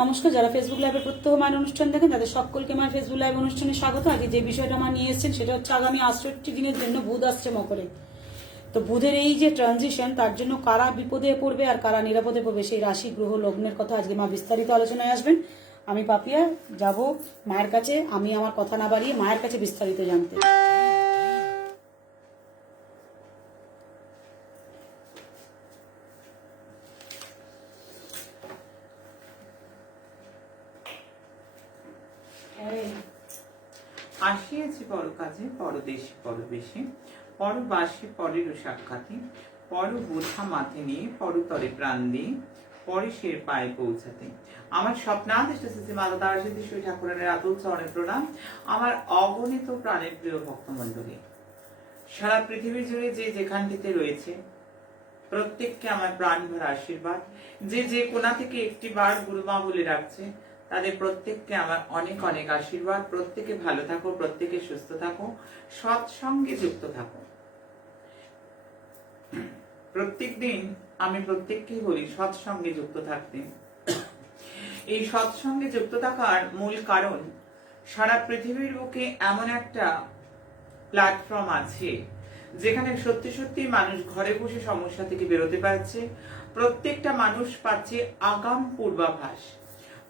নমস্কার, যারা ফেসবুক লাইভের প্রত্যহমান অনুষ্ঠান দেখেন তাদের সকলকে আমার ফেসবুক লাইভ অনুষ্ঠানে স্বাগত। আগে যে বিষয়টা আমার নিয়ে এসেছেন সেটা হচ্ছে আগামী 68 দিনের জন্য বুধ আসছে মকরে। তো বুধের এই যে ট্রানজিশন, তার জন্য কারা বিপদে পড়বে আর কারা নিরাপদে পড়বে সেই রাশি গ্রহ লগ্নের কথা আজকে মা বিস্তারিত আলোচনায় আসবেন। আমি পাপিয়া যাব মায়ের কাছে, আমি আমার কথা না বাড়িয়ে মায়ের কাছে বিস্তারিত জানতে। আসিয়াছি পর কাজে, পরদেশে পরবেশে, পরবাসে পরেরও সাক্ষাতে, পর বোঝা মাথে নিয়ে পরতরে প্রাণ দিয়ে পরে সের পায়ে পৌঁছাতে। আমার স্বপ্নাদিষ্ট শ্রী মাতা তারাশক্তি ঠাকুরের আতুল চরণে প্রণাম। আমার অগণিত প্রাণের প্রিয় ভক্তমণ্ডলী, সারা পৃথিবী জুড়ে যে যেখানটিতে রয়েছে প্রত্যেককে আমার প্রাণ ভরা আশীর্বাদ। যে যে কোণা থেকে একটি বার গুরুমা বলে রাখছে তাদের প্রত্যেককে আমার অনেক অনেক আশীর্বাদ। প্রত্যেকে ভালো থাকো, প্রত্যেকে সুস্থ থাকো, সৎসঙ্গে যুক্ত থাকো। প্রত্যেক দিন আমি প্রত্যেককেই বলি সৎসঙ্গে যুক্ত থাকতে। এই সৎসঙ্গে যুক্ত থাকার মূল কারণ, সারা পৃথিবীর বুকে এমন একটা প্ল্যাটফর্ম আছে যেখানে সত্যি সত্যি মানুষ ঘরে বসে সমস্যা থেকে বেরোতে পারছে। প্রত্যেকটা মানুষ পাচ্ছে আগাম পূর্বাভাস,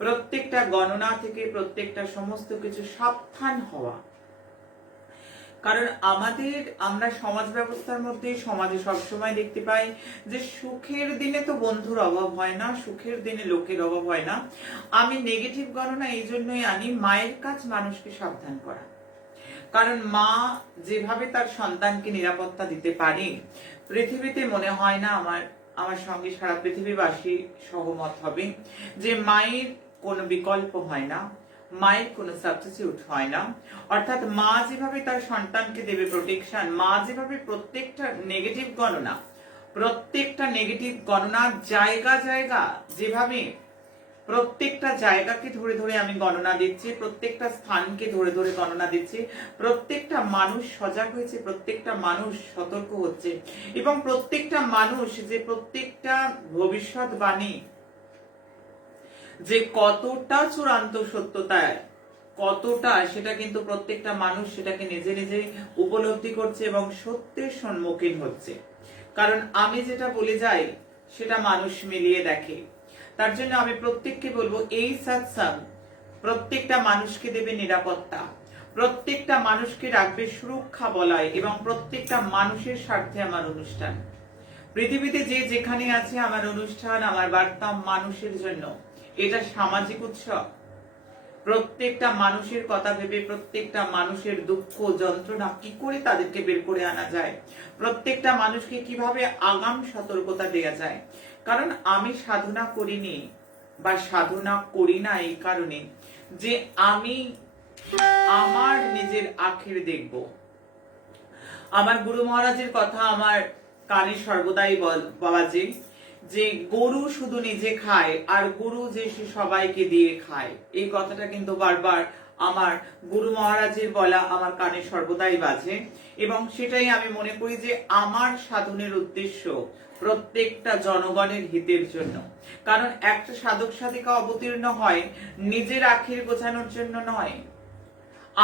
প্রত্যেকটা গণনা থেকে প্রত্যেকটা সমস্ত কিছু সাবধান হওয়া। কারণ আমরা সমাজ ব্যবস্থার মধ্যে সমাজে সবসময় দেখতে পাই যে সুখের দিনে তো বন্ধুর অভাব হয় না, সুখের দিনে লোকের অভাব হয় না। আমি নেগেটিভ গণনা এই জন্যই আনি, মায়ের কাজ মানুষকে সাবধান করা। কারণ মা যেভাবে তার সন্তানকে নিরাপত্তা দিতে পারে, পৃথিবীতে মনে হয় না আমার সঙ্গে সারা পৃথিবীবাসী সহমত হবে যে মায়ের কোনো বিকল্প হয় না, মায়ের কোনো সাবস্টিটিউট হয় না। অর্থাৎ মা যেভাবে তার সন্তানকে দেবে প্রোটেকশন, মা যেভাবে প্রত্যেকটা নেগেটিভ গণনা জায়গা জায়গা যেভাবে প্রত্যেকটা জায়গাকে ধরে ধরে আমি গণনা দিচ্ছি, প্রত্যেকটা স্থানকে ধরে ধরে গণনা দিচ্ছি, প্রত্যেকটা মানুষ সজাগ হয়েছে, প্রত্যেকটা মানুষ সতর্ক হচ্ছে, এবং প্রত্যেকটা মানুষ যে প্রত্যেকটা ভবিষ্যৎবাণী যে কতটা চূড়ান্ত সত্যতায় কতটা, সেটা কিন্তু প্রত্যেকটা মানুষ সেটাকে নিজে নিজে উপলব্ধি করছে এবং সত্যের সম্মুখীন হচ্ছে। কারণ আমি যেটা বলে যাই সেটা মানুষ মিলিয়ে দেখে। তার জন্য আমি প্রত্যেককে বলবো, এই সৎসঙ্গ প্রত্যেকটা মানুষকে দেবে নিরাপত্তা, প্রত্যেকটা মানুষকে রাখবে সুরক্ষা বলয়, এবং প্রত্যেকটা মানুষের স্বার্থে আমার অনুষ্ঠান। পৃথিবীতে যে যেখানে আছে আমার অনুষ্ঠান, আমার বার্তা মানুষের জন্য। এটা সামাজিক উৎসব। প্রত্যেকটা মানুষের কথা ভেবে, প্রত্যেকটা মানুষের দুঃখ যন্ত্রণা কি করে তাদেরকে বের করে আনা যায়, প্রত্যেকটা মানুষকে কিভাবে আগাম সতর্কতা দেয়া যায়। কারণ আমি সাধনা করিনি বা সাধনা করি না এই কারণে যে আমি আমার নিজের আখের দেখব। আমার গুরু মহারাজের কথা আমার কানে সর্বদাই বাজে যে গরু শুধু নিজে খায় আর গরু যে সে সবাইকে দিয়ে খায়। এই কথাটা কিন্তু বারবার আমার গুরু মহারাজের বলা আমার কানে সর্বদাই বাজে, এবং সেটাই আমি মনে করি যে আমার সাধনের উদ্দেশ্য প্রত্যেকটা জনগণের হিতের জন্য। কারণ একটা সাধক সাধিকা অবতীর্ণ হয় নিজের আখের গোছানোর জন্য নয়।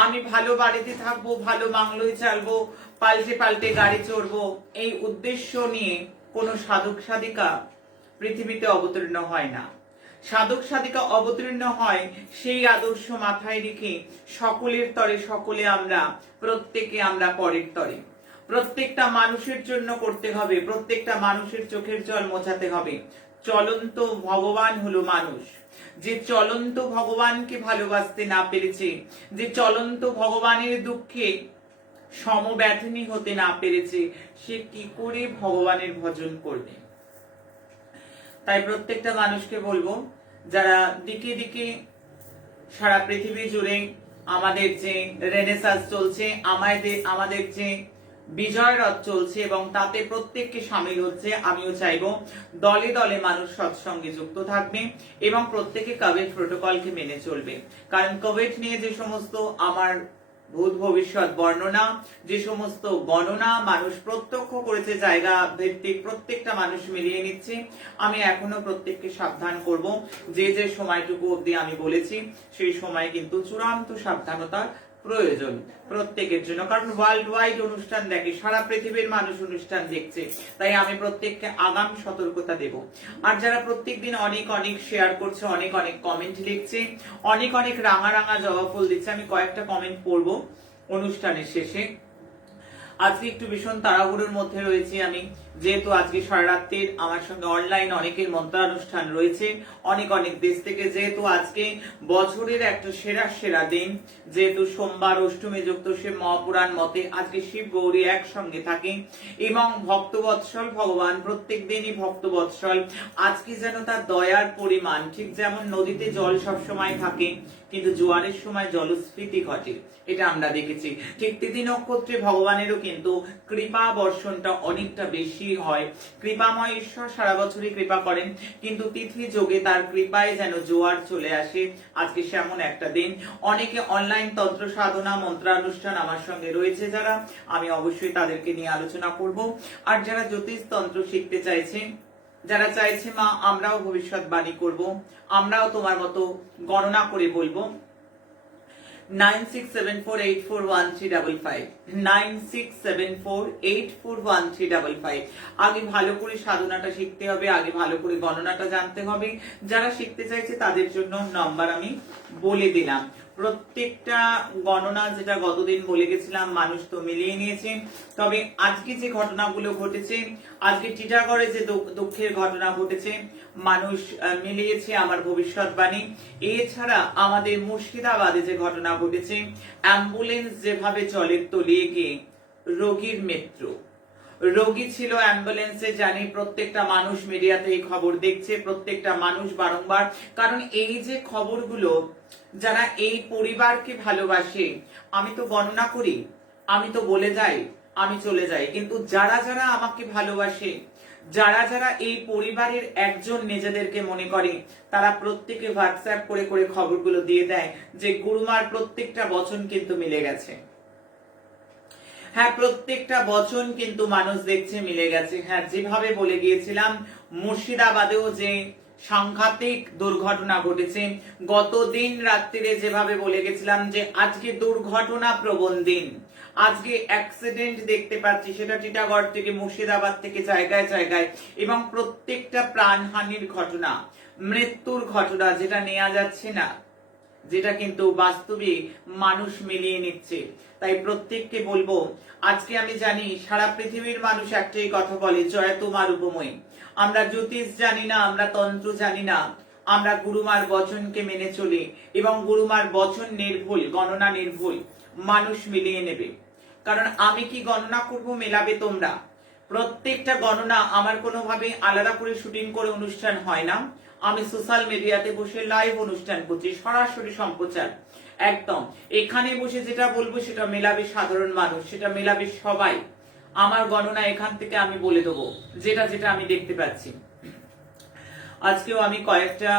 আমি ভালো বাড়িতে থাকবো, ভালো বাংলোয় চালবো, পাল্টে পাল্টে গাড়ি চড়বো, এই উদ্দেশ্য নিয়ে কোনো সাধক সাধিকা পৃথিবীতে অবতীর্ণ হয় না। সাধক সাধিকা অবতীর্ণ হয় সেই আদর্শ মাথায় রেখে সকলের তরে সকলে আমরা, প্রত্যেকে আমরা পরের তরে। প্রত্যেকটা মানুষের জন্য করতে হবে, প্রত্যেকটা মানুষের চোখের জল মোছাতে হবে। চলন্ত ভগবান হলো মানুষ। যে চলন্ত ভগবানকে ভালোবাসতে না পেরেছে, যে চলন্ত ভগবানের দুঃখে সমব্যথনী হতে না পেরেছে, সে কি করে ভগবানের ভজন করবে? তাই প্রত্যেকটা মানুষকে বলবো, যারা দিকে দিকে সারা পৃথিবী জুড়ে আমাদের যে রেনেসাঁস চলছে, আমাদের যে বিজয় রথ চলছে এবং তাতে প্রত্যেককে সামিল হচ্ছে, আমিও চাইবো দলে দলে মানুষ সৎসঙ্গে যুক্ত থাকবে এবং প্রত্যেকে কোভিড প্রোটোকলকে মেনে চলবে। কারণ কোভিড নিয়ে যে সমস্ত আমার ভূত ভবিষ্যৎ বর্ণনা, যে সমস্ত গণনা মানুষ প্রত্যক্ষ করেছে, জায়গা ভিত্তিক প্রত্যেকটা মানুষ মিলিয়ে নিচ্ছে। আমি এখনো প্রত্যেককে সাবধান করব, যে যে সময়টুকু অবধি আমি বলেছি সেই সময় কিন্তু চূড়ান্ত সাবধানতার প্রয়োজন প্রত্যেকের জন্য, কারণ ওয়ার্ল্ড ওয়াইড অনুষ্ঠান দেখে, সারা পৃথিবীর মানুষ অনুষ্ঠান দেখছে, তাই আমি প্রত্যেককে আগাম সতর্কতা দেব। আর যারা প্রত্যেকদিন অনেক অনেক শেয়ার করছে, অনেক অনেক কমেন্ট লিখছে, অনেক অনেক রাঙা রাঙা জবাব ফুল দিচ্ছে, আমি কয়েকটা কমেন্ট পড়বো অনুষ্ঠানের শেষে। আজকে একটু ভীষণ তাড়াহুড়োর মধ্যে রয়েছি আমি, যেহেতু আজকে সারা রাত্রির আমার সঙ্গে অনলাইন অনেকের মন্ত্রানুষ্ঠান রয়েছে অনেক অনেক দেশ থেকে, যেহেতু আজকে বছরের একটা সেরা সেরা দিন, যেহেতু সোমবার অষ্টমী যুক্ত সে মহাপুরাণ মতে আজকে শিব গৌরী একসঙ্গে থাকে এবং ভক্তবৎসল ভগবান প্রত্যেক দিনই ভক্তবৎসল। আজকে যেন তার দয়ার পরিমাণ, ঠিক যেমন নদীতে জল সবসময় থাকে কিন্তু জোয়ারের সময় জলস্ফীতি ঘটে, এটা আমরা দেখেছি, ঠিক তিথি নক্ষত্রে ভগবানেরও কিন্তু কৃপা বর্ষণটা অনেকটা বেশি হয়। কৃপাময় ঈশ্বর সারা বছরই কৃপা করেন, কিন্তু তিথি যোগে তার কৃপায় যেন জোয়ার চলে আসে। আজকে সেমন একটা দিন। অনেকে অনলাইন তন্ত্র সাধনা মন্ত্রানুষ্ঠান আমার সঙ্গে রয়েছে যারা, আমি অবশ্যই তাদেরকে নিয়ে আলোচনা করব। আর যারা জ্যোতিষ তন্ত্র শিখতে চাইছে, যারা চাইছে মা আমরাও ভবিষ্যৎবাণী করব, আমরাও তোমার মতো গণনা করে বলবো, 9674841355 9674841355। আগে ভালো করে সাধনাটা শিখতে হবে, আগে ভালো করে গণনাটা জানতে হবে। যারা শিখতে চাইছে তাদের জন্য নাম্বার আমি বলে দিলাম। প্রত্যেকটা গণনা যেটা গতদিন বলে গেছিলাম মানুষ তো মিলিয়ে নিয়েছে, তবে আজকে যে ঘটনাগুলো ঘটেছে, আজকে টিটাগড়ে যে দুঃখের ঘটনা ঘটেছে মানুষ মিলিয়েছে আমার ভবিষ্যৎবাণী। এছাড়া আমাদের মুর্শিদাবাদে যে ঘটনা ঘটেছে, অ্যাম্বুলেন্স যেভাবে জলের তলিয়ে গিয়ে রোগীর মৃত্যু, রোগী ছিল অ্যাম্বুলেন্সে, জানি প্রত্যেকটা মানুষ মিডিয়াতে এই খবর দেখছে, প্রত্যেকটা মানুষ বারংবার, কারণ এই যে খবরগুলো, যারা এই পরিবারকে ভালোবাসে, আমি তো গণনা করি, আমি তো বলে যাই, আমি চলে যাই, কিন্তু যারা যারা আমাকে ভালোবাসে, যারা যারা এই পরিবারের একজন নিজেদেরকে মনে করে, তারা প্রত্যেকে হোয়াটসঅ্যাপ করে করে খবরগুলো দিয়ে দেয় যে গুরুমার প্রত্যেকটা বচন কিন্তু মিলে গেছে। হ্যাঁ, প্রত্যেকটা বচন কিন্তু মানুষ দেখছে মিলে গেছে। হ্যাঁ, যেভাবে বলে গিয়েছিলাম মুর্শিদাবাদেও যে সাংঘাতিক দুর্ঘটনা ঘটেছে, গত দিন রাত্রিরে যেভাবে বলে গেছিলাম যে আজকে দুর্ঘটনা প্রবণ দিন, আজকে অ্যাক্সিডেন্ট দেখতে পাচ্ছি, সেটা টিটাগড় থেকে মুর্শিদাবাদ থেকে জায়গায় জায়গায়, এবং প্রত্যেকটা প্রাণহানির ঘটনা, মৃত্যুর ঘটনা, যেটা নেওয়া যাচ্ছে না, যেটা কিন্তু বাস্তবে মানুষ মিলিয়ে নিচ্ছে। তাই প্রত্যেককে বলবো, আজকে আমি জানি সারা পৃথিবীর মানুষ একটাই কথা বলে, জয় তোমার উপময়। আমরা জ্যোতিষ জানি না, আমরা তন্ত্র জানি না, আমরা গুরুমার বচনকে মেনে চলি এবং গুরুমার বচন নির্ভুল, গণনা নির্ভুল, মানুষ মিলিয়ে নেবে। কারণ আমি কি গণনা করব, মেলাবে তোমরা। প্রত্যেকটা গণনা আমার কোনোভাবে আলাদা করে শুটিং করে অনুষ্ঠান হয় না, আমি সোশ্যাল মিডিয়াতে বসে লাইভ অনুষ্ঠান করছি, সরাসরি সম্প্রচার একদম। এখানে বসে যেটা বলবো সেটা মেলাবে সাধারণ মানুষ, সেটা মেলাবে সবাই। আমার গণনা এখান থেকে আমি বলে দেবো যেটা যেটা আমি দেখতে পাচ্ছি। আজকেও আমি কয়েকটা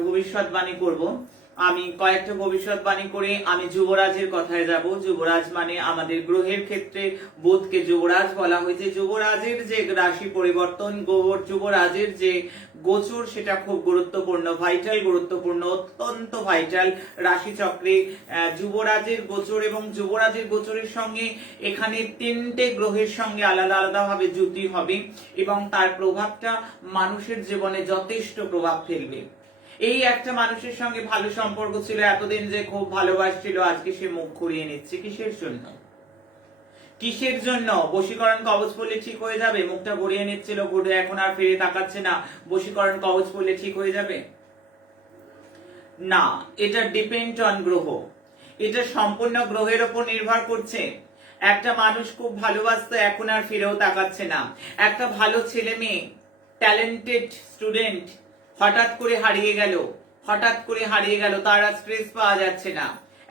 ভবিষ্যৎবাণী করব। আমি কয়েকটা ভবিষ্যৎবাণী করে আমি যুবরাজের কথায় যাব। যুবরাজ মানে আমাদের গ্রহের ক্ষেত্রে বুধকে যুবরাজ বলা হয়েছে। যুবরাজের যে রাশি পরিবর্তন, যুবরাজের যে গোচর, সেটা খুব গুরুত্বপূর্ণ, ভাইটাল গুরুত্বপূর্ণ, অত্যন্ত ভাইটাল রাশি চক্রে যুবরাজের গোচর। এবং যুবরাজের গোচরের সঙ্গে এখানে তিনটে গ্রহের সঙ্গে আলাদা আলাদা ভাবে যুতি হবে এবং তার প্রভাবটা মানুষের জীবনে যথেষ্ট প্রভাব ফেলবে। এই একটা মানুষের সঙ্গে ভালো সম্পর্ক ছিল এতদিন, যে খুব ভালোবাসছিল, আজকে সে মুখ ঘুরিয়ে নিচ্ছে। কিসের জন্য? কিসের জন্য? বশীকরণ কবচ পড়লে ঠিক হয়ে যাবে? মুখটা ঘুরিয়ে নিচ্ছিল, ঘুরে এখন আর ফিরে তাকাচ্ছে না, বশীকরণ কবচ পড়লে ঠিক হয়ে যাবে? না, এটা ডিপেন্ড অন গ্রহ, এটা সম্পূর্ণ গ্রহের উপর নির্ভর করছে। একটা মানুষ খুব ভালোবাসতো, এখন আর ফিরেও তাকাচ্ছে না। একটা ভালো ছেলে মেয়ে, ট্যালেন্টেড স্টুডেন্ট হঠাৎ করে হারিয়ে গেল, হঠাৎ করে হারিয়ে গেল, তার আর স্ট্রেস পাওয়া যাচ্ছে না।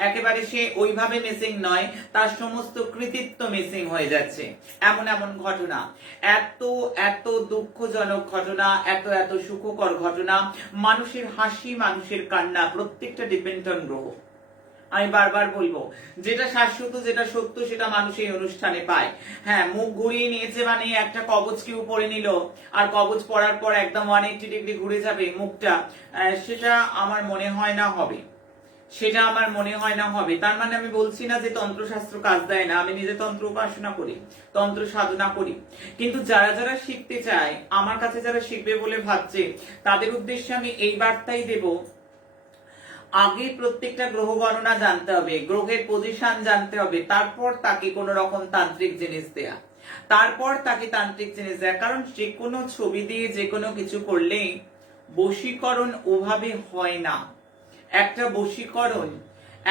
একেবারে সে ওইভাবে মিসিং নয়, তার সমস্ত কৃতিত্ব মিসিং হয়ে যাচ্ছে। এমন এমন ঘটনা, এত এত দুঃখজনক ঘটনা, এত এত সুখকর ঘটনা, মানুষের হাসি, মানুষের কান্না, প্রত্যেকটা ডিপেন্ড অন গ্রহ। আমি বারবার বলবো, যেটা শাশ্বত, যেটা সত্য, সেটা মানুষ এই অনুষ্ঠানে পায়। হ্যাঁ, মুখ ঘুরিয়ে নিয়েছে মানে একটা কবচ কেউ পরে নিল, আর কবচ পরার পর একদম 180 ডিগ্রি ঘুরে যাবে মুখটা, সেটা আমার মনে হয় না হবে। সেটা আমার মনে হয় না হবে। তার মানে আমি বলছি না যে তন্ত্রশাস্ত্র কাজ দেয় না, আমি নিজে তন্ত্র উপাসনা করি, তন্ত্র সাধনা করি। কিন্তু যারা যারা শিখতে চায়, আমার কাছে যারা শিখবে বলে ভাবছে, তাদের উদ্দেশ্যে আমি এই বার্তাই দেব, আগে প্রত্যেকটা গ্রহ গণনা জানতে হবে, গ্রহের পজিশন জানতে হবে, তারপর তাকে কোন রকম তান্ত্রিক জিনিস দেয়া, তারপর তাকে তান্ত্রিক জিনিস দেয়া। কারণ যে কোনো ছবি দিয়ে যে কোনো কিছু করলে বশীকরণ ওভাবে হয় না। একটা বশীকরণ,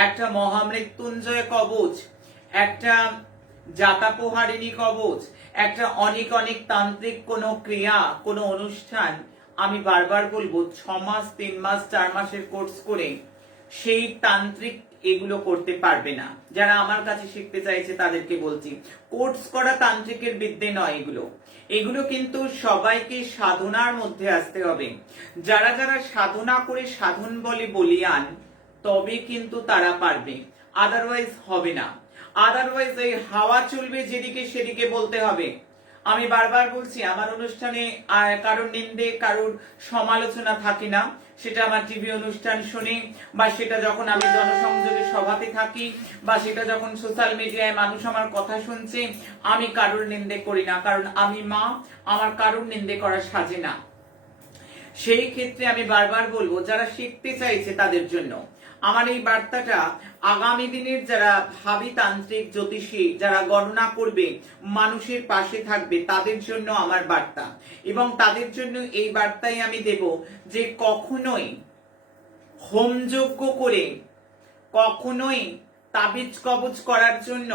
একটা মহামৃত্যুঞ্জয় কবচ, একটা জাতাপহারিণী কবচ, একটা অনেক অনেক তান্ত্রিক কোনো ক্রিয়া, কোনো অনুষ্ঠান, আমি বারবার বলবো 6 মাস, 3 মাস, 4 মাসের কোর্স করে সেই তান্ত্রিক এগুলো করতে পারবে না। যারা আমার কাছে শিখতে চাইছে তাদেরকে বলছি, কোর্স করা তান্ত্রিকের বিদ্যে নয় এগুলো। এগুলো কিন্তু সবাইকে সাধনার মধ্যে আসতে হবে। যারা যারা সাধনা করে সাধন বলে বলিয়ান, তবে কিন্তু তারা পারবে, আদারওয়াইজ হবে না। আদারওয়াইজ এই হাওয়া চলবে যেদিকে সেদিকে বলতে হবে। আমি বারবার বলছি, আমার অনুষ্ঠানে কারোর নিন্দে, কারোর সমালোচনা থাকে না। সেটা আমার টিভি অনুষ্ঠান শুনে, বা সেটা যখন আমি জনসংযোগের সভাতে থাকি, বা সেটা যখন সোশ্যাল মিডিয়ায় মানুষ আমার কথা শুনছে, আমি কারোর নিন্দে করি না। কারণ আমি মা, আমার কারোর নিন্দে করা সাজে না। সেই ক্ষেত্রে আমি বারবার বলবো, যারা শিখতে চাইছে তাদের জন্য আমার এই বার্তাটা, আগামী দিনের যারা ভাবী তান্ত্রিক জ্যোতিষী, যারা গণনা করবে, মানুষের পাশে থাকবে, তাদের জন্য আমার বার্তা। এবং তাদের জন্য এই বার্তাই আমি দেব যে কখনোই হোমযজ্ঞ করে, কখনোই তাবিজ কবজ করার জন্য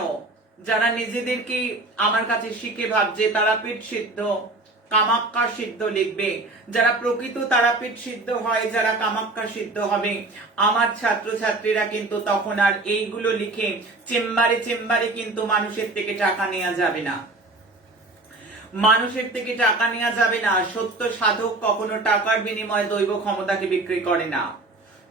যারা নিজেদেরকে আমার কাছে শিখে ভাবছে তারাপীঠ সিদ্ধ, কামাক্কা সিদ্ধ লিখবে, যারা প্রকৃত তারাপীঠ সিদ্ধ হয়, যারা কামাক্কা সিদ্ধ হবে, আমার ছাত্রছাত্রীরা কিন্তু তখন আর এইগুলো লিখে চেম্বারে চেম্বারে কিন্তু মানুষের থেকে টাকা নেওয়া যাবে না। মানুষের থেকে টাকা নেওয়া যাবে না। সত্য সাধক কখনো টাকার বিনিময়ে দৈব ক্ষমতাকে বিক্রি করে না।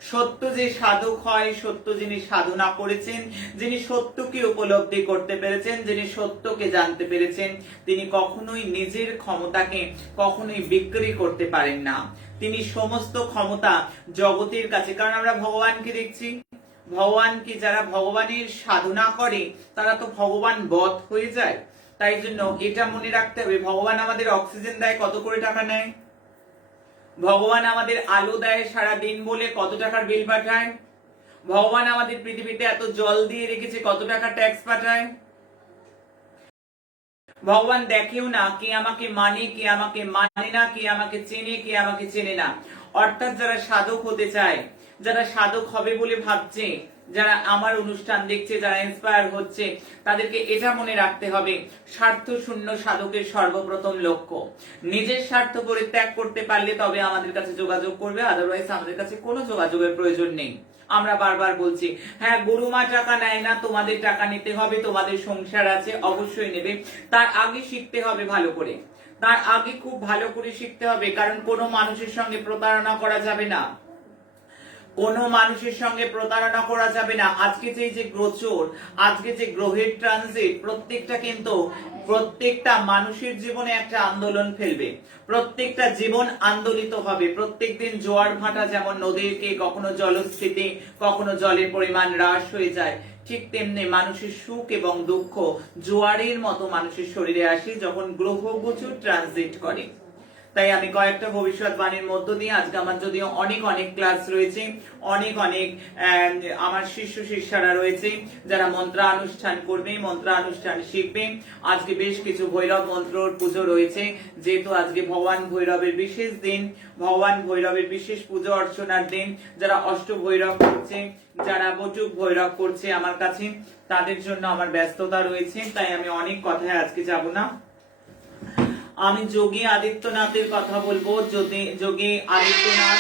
সত্য যে সাধক হয়, সত্য যিনি সাধনা করেছেন, যিনি সত্যকে উপলব্ধি করতে পেরেছেন, যিনি সত্যকে জানতে পেরেছেন, তিনি কখনোই নিজের ক্ষমতাকে কখনোই বিক্রি করতে পারেন না। তিনি সমস্ত ক্ষমতা জগতের কাছে, কারণ আমরা ভগবানকে দেখছি, ভগবানকে যারা ভগবানের সাধনা করে তারা তো ভগবান বধ হয়ে যায়। তাই জন্য এটা মনে রাখতে হবে, ভগবান আমাদের অক্সিজেন দেয়, কত করে টাকা নেয়? ভগবান আমাদের আলো দেয় সারা দিন বলে, কত টাকার বিল পাঠায়? ভগবান আমাদের পৃথিবীতে এত জল দিয়ে রেখেছে, কত টাকা ট্যাক্স পাঠায়? ভগবান দেখেও না কে আমাকে মানে, কে আমাকে মানে না, কে আমাকে চেনে, কে আমাকে চেনে না। অর্থাৎ যারা সাধক হতে চায়, যারা সাধক হবে বলে ভাবছে, যারা আমার অনুষ্ঠান দেখছে, যারা ইন্সপায়ার হচ্ছে, তাদেরকে এটা মনে রাখতে হবে, স্বার্থ শূন্য সাধকের সর্বপ্রথম লক্ষ্য। নিজের স্বার্থ পরিত্যাগ করতে পারলে তবে আমাদের কাছে যোগাযোগ করবে, আদারওয়াইজ আমাদের কাছে কোনো যোগাযোগের প্রয়োজন নেই। আমরা বারবার বলছি, হ্যাঁ গুরুমা টাকা নেয় না, তোমাদের টাকা নিতে হবে, তোমাদের সংসার আছে, অবশ্যই নেবে। তার আগে শিখতে হবে ভালো করে, তার আগে খুব ভালো করে শিখতে হবে। কারণ কোনো মানুষের সঙ্গে প্রতারণা করা যাবে না, কোনো মানুষের সঙ্গে প্রতারণা করা যাবে না। আজকে যে গোচর, আজকে যে গ্রহের ট্রানজিট, প্রত্যেকটা কিন্তু প্রত্যেকটা মানুষের জীবনে একটা আন্দোলন ফেলবে, প্রত্যেকটা জীবন আন্দোলিত হবে। প্রত্যেকদিন জোয়ার ভাটা যেমন নদীকে কখনো জলস্ফীতি, কখনো জলের পরিমাণ হ্রাস হয়ে যায়, ঠিক তেমনি মানুষের সুখ এবং দুঃখ জোয়ারের মতো মানুষের শরীরে আসে যখন গ্রহ গোচর ট্রানজিট করে। তাই আমি কয়েকটা ভবিষ্যৎবাণীর মধ্য দিয়ে, আজকে আমার যদিও অনেক অনেক ক্লাস রয়েছে, অনেক অনেক আমার শিষ্য শিষ্যারা রয়েছে যারা মন্ত্রানুষ্ঠান করবে, মন্ত্রানুষ্ঠান শিখবে। আজকে বেশ কিছু ভৈরব মন্ত্রর পুজো রয়েছে, যেহেতু আজকে ভগবান ভৈরবের বিশেষ দিন, ভগবান ভৈরবের বিশেষ পুজো অর্চনার দিন। যারা অষ্ট ভৈরব করছে, যারা বটুক ভৈরব করছে আমার কাছে, তাদের জন্য আমার ব্যস্ততা রয়েছে, তাই আমি অনেক কথায় আজকে যাব না। আমি যোগী আদিত্যনাথের কথা বলবো। যোগী আদিত্যনাথ,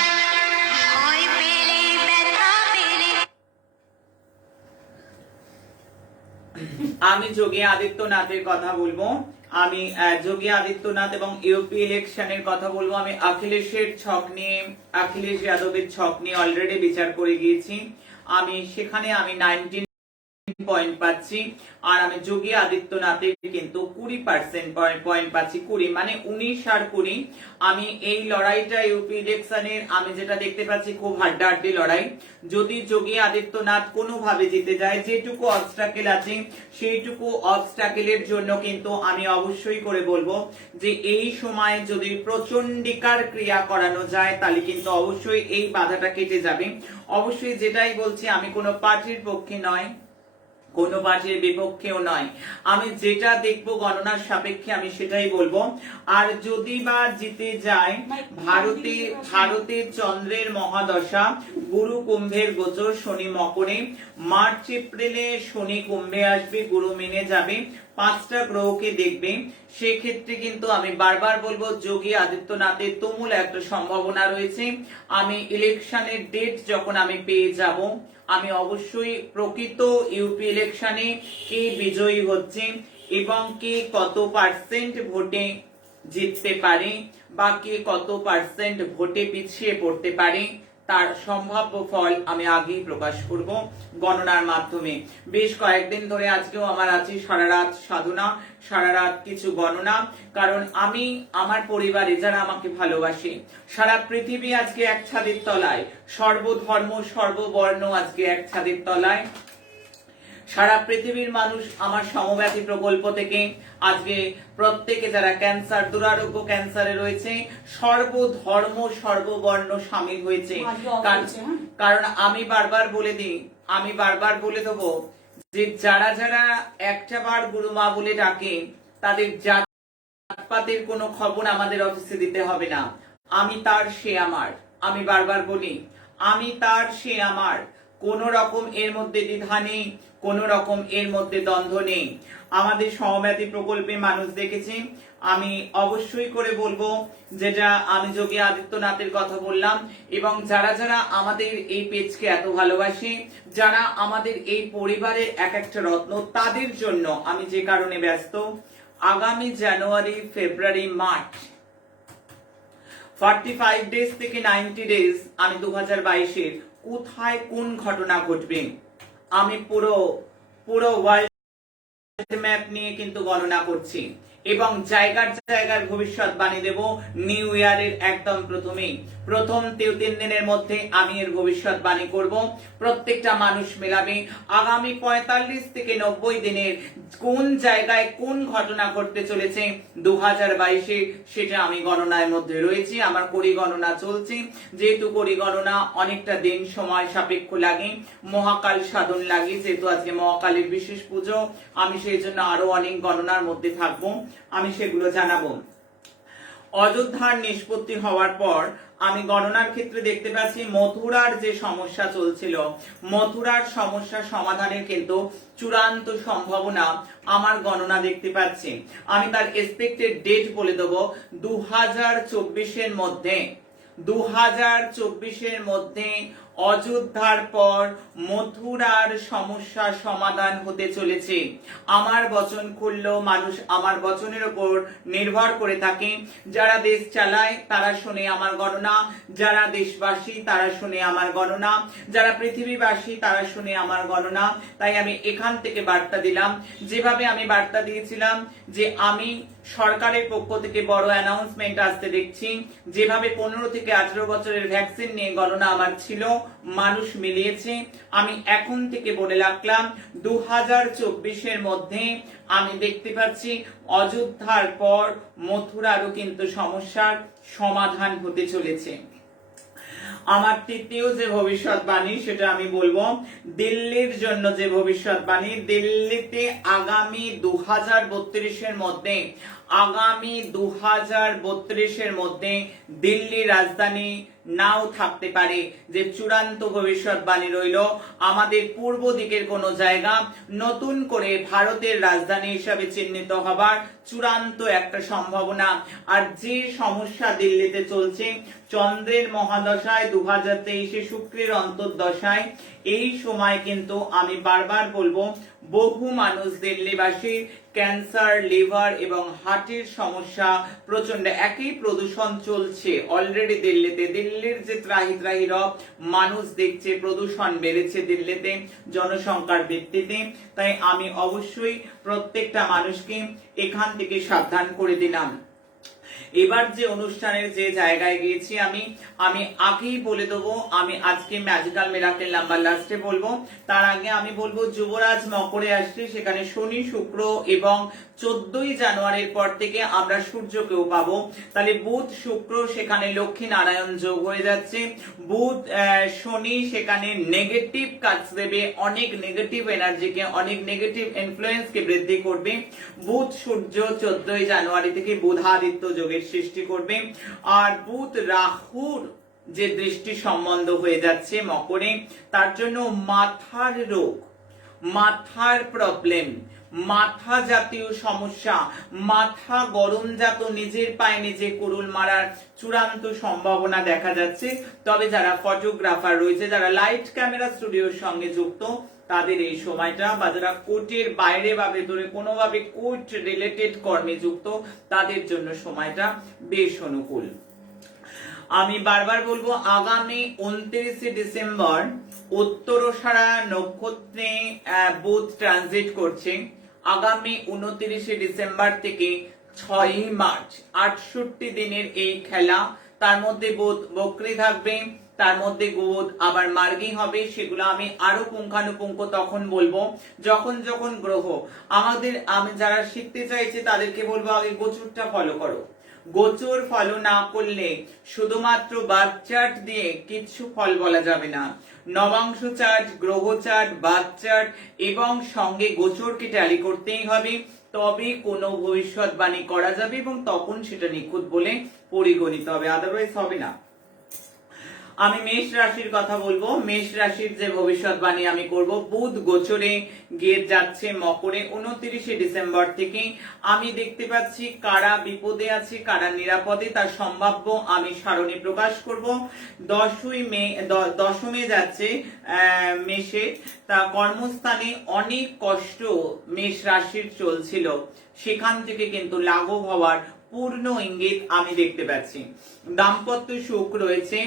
আমি যোগী আদিত্যনাথের কথা বলবো। আমি যোগী আদিত্যনাথ এবং ইউপি ইলেকশনের কথা বলবো। আমি অখিলেশের ছক নিয়ে, অখিলেশ যাদবের ছক নিয়ে অলরেডি বিচার করে গিয়েছি। আমি সেখানে আমি 19 পয়েন্ট পাচ্ছি, আর আমি যোগী আদিত্যনাথের কিন্তু 20% পয়েন্ট পাচ্ছি। 20 মানে 19 আর 20। আমি এই লড়াইটা ইউপি ইলেকশনের আমি যেটা দেখতে পাচ্ছি খুব হাড্ডাহাড্ডি লড়াই। যদি যোগী আদিত্যনাথ কোনোভাবে জিতে যায়, যেটুকু অবস্ট্রাকেল আছে সেইটুকু অবস্ট্রাকেলের জন্য কিন্তু আমি অবশ্যই করে বলবো যে এই সময় যদি প্রচন্ডিকার ক্রিয়া করানো যায় তাহলে কিন্তু অবশ্যই এই বাধাটা কেটে যাবে। অবশ্যই যেটাই বলছি, আমি কোনো পার্টির পক্ষে নয়, কোনো পার্টির বিপক্ষেও নয়, আমি যেটা দেখবো গণনার সাপেক্ষে আমি সেটাই বলবো। আর যদি বা জিতে যায়, ভারতের চন্দ্রের মহাদশা, গুরু কুম্ভের গোচর, শনি মকরে, মার্চ এপ্রিলে শনি কুম্ভে আসবে, গুরু মেনে যাবে, 5টা গ্রহকে দেখবে। সেক্ষেত্রে কিন্তু আমি বারবার বলবো যোগী আদিত্যনাথের তুমুল একটা সম্ভাবনা রয়েছে। আমি ইলেকশনের ডেট যখন আমি পেয়ে যাব, আমি অবশ্যই প্রকৃত ইউপি ইলেকশনে কে বিজয়ী হচ্ছে এবং কে কত পার্সেন্ট ভোটে জিততে পারে বা কে কত পার্সেন্ট ভোটে পিছিয়ে পড়তে পারে তার সম্ভাব্য ফল আমি আগেই প্রকাশ করব গণনার মাধ্যমে। বেশ কয়েকদিন ধরে আজকেও আমার আছে সারা রাত সাধনা, সারা রাত কিছু গণনা, কারণ আমি আমার পরিবারে যারা আমাকে ভালোবাসে, সারা পৃথিবী আজকে এক ছাদের তলায়, সর্বধর্ম সর্ববর্ণ আজকে এক ছাদের তলায়। সারা পৃথিবীর মানুষ আমার সমব্যাথী প্রকল্প থেকে আজকে প্রত্যেকে যারা ক্যান্সার, দুরারোগ্য ক্যান্সারে রয়েছে, সর্বধর্ম সর্ববর্ণ সামিল হয়েছে। কারণ আমি বারবার বলে দিই, আমি বারবার বলে দেবো যে যারা যারা একটা বার গুরুমা বলে ডাকে তাদের জাতপাতের কোনো খবর আমাদের অফিসে দিতে হবে না। আমি তার, সে আমার। আমি বারবার বলি আমি তার, সে আমার। কোন রকম এর মধ্যে দ্বিধা নেই, কোন রকম এর মধ্যে দ্বন্দ্ব নেই। আমাদের সমব্যাথী প্রকল্পে মানুষ দেখেছি। আমি অবশ্যই করে বলবো যেটা আমি যোগী আদিত্যনাথের কথা বললাম, এবং যারা যারা আমাদের এই পেজকে এত ভালোবাসে, যারা আমাদের এই পরিবারের এক একটা রত্ন, তাদের জন্য আমি যে কারণে ব্যস্ত, আগামী জানুয়ারি, ফেব্রুয়ারি, মার্চ 45 ডেজ থেকে 90 ডেজ আমি 2022-এর কোথায় কোন ঘটনা ঘটবে আমি পুরো ওয়ার্ল্ড ম্যাপ নিয়ে কিন্তু গণনা করছি, এবং জায়গার জায়গার ভবিষ্যৎবাণী দেব নিউ ইয়ারের একদম প্রথম 3 দিনের মধ্যে আমি এর ভবিষ্যৎবাণী করব। প্রত্যেকটা মানুষ মেলাবে আগামী 45 থেকে 90 দিনের কোন জায়গায় কোন ঘটনা ঘটতে চলেছে 2022-এ, সেটা আমি গণনার মধ্যে রয়েছি। আমার গণনা চলছে, যেহেতু গণনা অনেকটা দিন সময় সাপেক্ষ লাগে, মহাকাল সাধন লাগে, যেহেতু আজকে মহাকালের বিশেষ পুজো, আমি সেই জন্য আরো অনেক গণনার মধ্যে থাকবো, আমি সেগুলো জানাবো। অযোধ্যার নিষ্পত্তি হওয়ার পর আমি গণনার ক্ষেত্রে দেখতে পাচ্ছি মথুরার যে সমস্যা চলছিল, মথুরার সমস্যা সমাধানের কিন্তু চূড়ান্ত সম্ভাবনা আমার গণনা দেখতে পাচ্ছি। আমি তার এক্সপেক্টেড ডেট বলে দেবো 2024-এর মধ্যে, 2024-এর মধ্যে অযোধ্যার পর মথুরার সমস্যা সমাধান হতে চলেছে। আমার বচন খুললো, মানুষ আমার বচনের উপর নির্ভর করে থাকে। যারা দেশ চালায় তারা শোনে আমার গণনা, যারা দেশবাসী তারা শোনে আমার গণনা, যারা পৃথিবীবাসী তারা শোনে আমার গণনা। তাই আমি এখান থেকে বার্তা দিলাম, যেভাবে আমি বার্তা দিয়েছিলাম যে আমি সরকারের পক্ষ থেকে বড় অ্যানাউন্সমেন্ট আসতে দেখছি, যেভাবে 15 থেকে 18 বছরের ভ্যাকসিন নিয়ে গণনা আমার ছিল, মানুষ মিলিয়েছে। আমি এখন থেকে বলে রাখলাম 2024-এর মধ্যে আমি দেখতে পাচ্ছি অযোধ্যার পর মথুরারও কিন্তু সমস্যার সমাধান হতে চলেছে। আমার তৃতীয় যে ভবিষ্যৎবাণী সেটা আমি বলবো দিল্লির জন্য যে ভবিষ্যৎবাণী, দিল্লিতে আগামী 2032-এর মধ্যে, আগামী 2032-এর মধ্যে দিল্লি রাজধানী নাও থাকতে পারে। যে চূড়ান্ত ভবিষ্যৎবাণী রইল, আমাদের পূর্ব দিকের কোন জায়গা নতুন করে ভারতের রাজধানী হিসাবে চিহ্নিত হবার চূড়ান্ত একটা সম্ভাবনা। আর যে সমস্যা দিল্লিতে চলছে চন্দ্রের মহাদশায়, 2023-এ শুক্রের অন্তর্দশায়, এই সময় কিন্তু আমি বারবার বলবো বহু মানুষ দিল্লিবাসী ক্যান্সার, লিভার এবং হার্টের সমস্যা প্রচন্ড, একই প্রদূষণ চলছে অলরেডি দিল্লিতে। দিল্লির যে ত্রাহি ত্রাহি রব মানুষ দেখছে, প্রদূষণ বেড়েছে দিল্লিতে জনসংখ্যার ভিত্তিতে। তাই আমি অবশ্যই প্রত্যেকটা মানুষকে এখান থেকে সাবধান করে দিলাম। এবার যে অনুষ্ঠানের যে জায়গায় গিয়েছি আমি আগেই বলে দেবো, আমি আজকে ম্যাজিক্যাল মিরাকেল নাম্বার লাস্টে বলবো। তার আগে আমি বলবো যুবরাজ মকরে আসছে, সেখানে শনি, শুক্র এবং 14ই জানুয়ারির পর থেকে আমরা সূর্যকেও পাবো। তাহলে বুধ শুক্র সেখানে লক্ষ্মী নারায়ণ যোগ হয়ে যাচ্ছে। বুধ শনি সেখানে নেগেটিভ কাজ দেবে, অনেক নেগেটিভ এনার্জিকে, অনেক নেগেটিভ ইনফ্লুয়েন্সকে বৃদ্ধি করবে। বুধ সূর্য 14ই জানুয়ারি থেকে বুধাদিত্য যোগের সৃষ্টি করবে। আর বুধ রাহুর যে দৃষ্টি সম্বন্ধ হয়ে যাচ্ছে মকরে, তার জন্য মাথার রোগ, মাথার প্রবলেম, মাথা জাতীয় সমস্যা, মাথা গরম জাত, নিজের পায়ে নিজে কুড়ুল মারার চূড়ান্ত সম্ভাবনা দেখা যাচ্ছে। তবে যারা ফটোগ্রাফার রয়েছে, যারা লাইট ক্যামেরা স্টুডিওর সঙ্গে যুক্ত, তাদের এই সময়টা, বা যারা কোর্টের বাইরে বা ভেতরে কোনোভাবে কোর্ট রিলেটেড কর্মে যুক্ত, তাদের জন্য সময়টা বেশ অনুকূল। আমি বারবার বলবো আগামী 29শে ডিসেম্বর উত্তরসারা নক্ষত্রে বুধ ট্রানজিট করছে। আগামী 29শে ডিসেম্বর থেকে 6ই মার্চ 68 দিনের এই খেলা। তার মধ্যে বুধ বক্রী থাকবে, তার মধ্যে বুধ আবার মার্গী হবে। সেগুলো আমি আরো পুঙ্খানুপুঙ্খ তখন বলবো যখন যখন গ্রহ আমি যারা শিখতে চাইছে তাদেরকে বলবো আগে গোচরটা ফলো করো। গোচর ফলো না করলে শুধুমাত্র বার্থ চার্ট দিয়ে কিছু ফল বলা যাবে না। নবাংশ চার্ট, গ্রহ চার্ট, বার্থ চার্ট এবং সঙ্গে গোচরকে ট্যালি করতেই হবে, তবে কোনো ভবিষ্যৎবাণী করা যাবে এবং তখন সেটা নিখুঁত বলে পরিগণিত হবে, আদারওয়াইজ হবে না। আমি মেষ রাশির কথা বলবো। মেষ রাশির যে ভবিষ্যৎবাণী আমি করব, বুধ গোচরে গিয়ে যাচ্ছে মকরে 29শে ডিসেম্বর থেকে। আমি দেখতে পাচ্ছি কারা বিপদে আছে, কারা নিরাপদে, তার সম্ভাব্য আমি সারণী প্রকাশ করব। 10মে যাচ্ছে মেষে, তা কর্মস্থানে অনেক কষ্ট মেষ রাশির চলছিল, সেখান থেকে কিন্তু লাঘব হওয়ার পূর্ণ ইঙ্গিত আমি দেখতে পাচ্ছি। দাম্পত্য সুখ রয়েছে।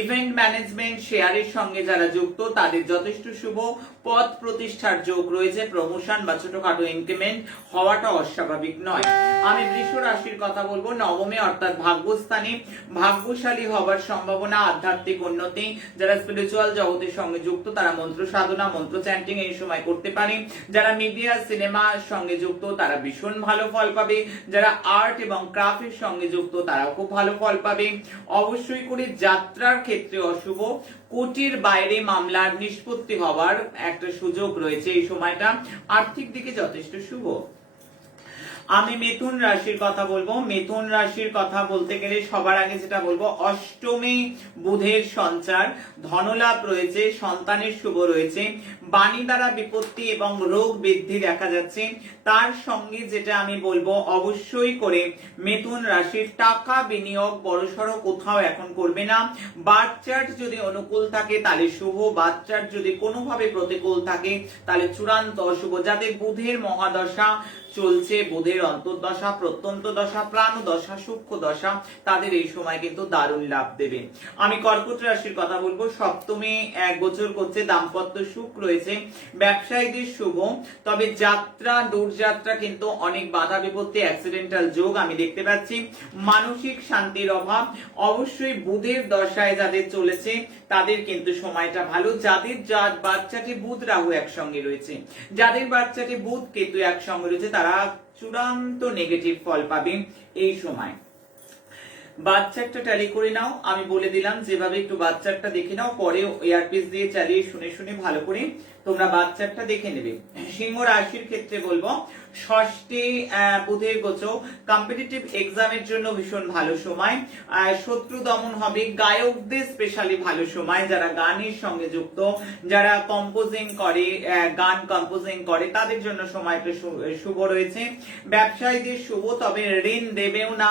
ইভেন্ট ম্যানেজমেন্ট, শেয়ারের সঙ্গে যারা যুক্ত তাদের যথেষ্ট শুভ। পদ প্রতিষ্ঠার যোগ রয়েছে, প্রমোশন বা ছোটখাটো ইনক্রিমেন্ট হওয়াটা অস্বাভাবিক নয়। আমি বৃষ রাশির কথা বলবো। নবমে অর্থাৎ ভাগ্যস্থানে ভাগ্যশালী হবার সম্ভাবনা, আধ্যাত্মিক উন্নতি। যারা স্পিরিচুয়াল জগতের সঙ্গে যুক্ত তারা মন্ত্র সাধনা, মন্ত্র চ্যান্টিং এই সময় করতে পারে। যারা মিডিয়া, সিনেমার সঙ্গে যুক্ত তারা ভীষণ ভালো ফল পাবে। যারা আর্ট এবং ক্রাফটের সঙ্গে যুক্ত তারাও খুব ভালো ফল পাবে। অবশ্যই করে যাত্রার ক্ষেত্রে অশুভ, কোর্টের বাইরে মামলার নিষ্পত্তি হওয়ার একটা সুযোগ রয়েছে এই সময়টা। আর্থিক দিকে যথেষ্ট শুভ। আমি মিথুন রাশির কথা বলবো। মিথুন রাশির কথা বলতে গেলে সবার আগে যেটা বলবো, অষ্টমে বুধের সঞ্চার, ধনলাভ রয়েছে, সন্তানের শুভ রয়েছে। বাণী দ্বারা বিপত্তি এবং রোগ বৃদ্ধি দেখা যাচ্ছে। তার সঙ্গে যেটা আমি বলবো, অবশ্যই করে মিথুন রাশির টাকা বিনিয়োগ বড়সড় কোথাও এখন করবে না। বার্থ চার্ট যদি অনুকূল থাকে তাহলে শুভ, বার্থ চার্ট যদি কোনোভাবে প্রতিকূল থাকে তাহলে চূড়ান্ত অশুভ। যাদের বুধের মহাদশা চলছে, বুধের অন্তর্দশা, প্রত্যন্ত দশা, প্রাণ দশা, সূক্ষ্ম দশা, তাদের এই সময় কিন্তু দারুণ লাভ দেবে। আমি কর্কট রাশির কথা বলবো। সপ্তমে গোচর করছে, দাম্পত্য সুখ রয়েছে, ব্যবসায়ীদের শুভ। তবে যাত্রা, দূরযাত্রা কিন্তু অনেক বাধা বিপত্তি, অ্যাক্সিডেন্টাল যোগ আমি দেখতে পাচ্ছি। মানসিক শান্তির অভাব। অবশ্যই বুধের দশায় যাদের চলেছে তাদের কিন্তু সময়টা ভালো। যাদের বাচ্চাটি বুধ রাহু একসঙ্গে রয়েছে, যাদের বাচ্চাটি বুধ কেতু একসঙ্গে রয়েছে, তারা চূড়ান্ত নেগেটিভ ফল পাবে এই সময়। বাচ্চাটা ট্যালি করে নাও, আমি বলে দিলাম যেভাবে, একটু বাচ্চাটা দেখে নাও, পরে এয়ারপিস দিয়ে চালিয়ে শুনে শুনে ভালো করে তোমরা বাচ্চাটা দেখে নেবে। সিংহ রাশির ক্ষেত্রে বলবো, ষষ্ঠী বুধের গোচর, কম্পিটিটিভ এক্সামের জন্য ভীষণ ভালো সময়, শত্রু দমন হবে, গায়কদের স্পেশালি ভালো সময়, যারা গানের সঙ্গে যুক্ত, যারা কম্পোজিং করে, গান কম্পোজিং করে, তাদের জন্য সময়টা শুভ রয়েছে। ব্যবসায়ীদের শুভ, তবে ঋণ দেবেও না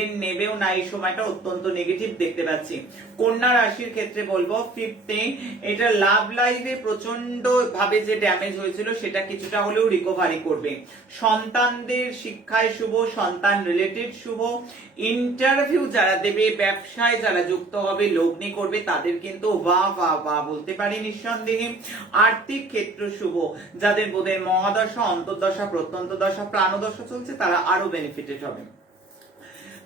ঋণ নেবেও না, এই সময়টা অত্যন্ত নেগেটিভ দেখতে পাচ্ছি। কন্যা রাশির ক্ষেত্রে বলবো ফিফথে, এটা লাভ লাইফে প্রচন্ড ভাবে যে ড্যামেজ হয়েছিল সেটা কিছুটা হলেও রিকভারি করবে। সন্তানদের শিক্ষায় শুভ, সন্তান রিলেটেড শুভ, ইন্টারভিউ যারা দেবে, ব্যবসায় যারা যুক্ত হবে, লগ্নি করবে, তাদের কিন্তু বাহ বলতে পারি নিঃসন্দেহে। আর্থিক ক্ষেত্র শুভ, যাদের বোধের মহাদশা, অন্তর্দশা, প্রত্যন্ত দশা, প্রাণদশা চলছে, তারা আরো বেনিফিটেড হবে।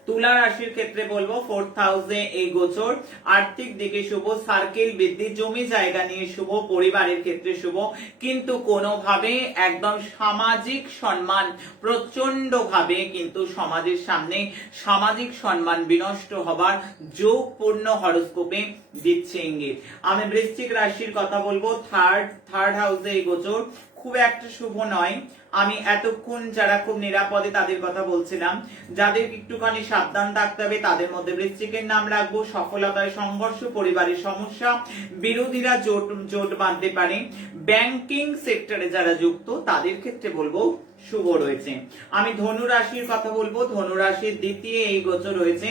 তুলা রাশির ক্ষেত্রে বলবো 4th হাউসে এই গোচর, আর্থিক দিকে শুভ, সার্কেল বৃদ্ধি, জমি জায়গা নিয়ে শুভ, পরিবারের ক্ষেত্রে শুভ, কিন্তু কোনোভাবে একদম সামাজিক সম্মান প্রচন্ড ভাবে কিন্তু সমাজের সামনে সামাজিক সম্মান বিনষ্ট হবার যোগপূর্ণ হরোস্কোপে দিচ্ছে ইঙ্গিত। আমি বৃশ্চিক রাশির কথা বলবো, থার্ড হাউসে এই গোচর খুব একটা শুভ নয়। আমি এতক্ষণ যারা খুব নিরাপদে তাদের কথা বলছিলাম, যাদের একটুখানি সাবধান থাকতে হবে তাদের মধ্যে বৃশ্চিকের নাম রাখবো। সফলতায় সংঘর্ষ, পরিবারের সমস্যা, বিরোধীরা জোট বাঁধতে পারে। ব্যাংকিং সেক্টরে যারা যুক্ত তাদের ক্ষেত্রে বলবো শুভ রয়েছে। আমি ধনু রাশির কথা বলবো, ধনু রাশির দ্বিতীয় এই গোচর রয়েছে,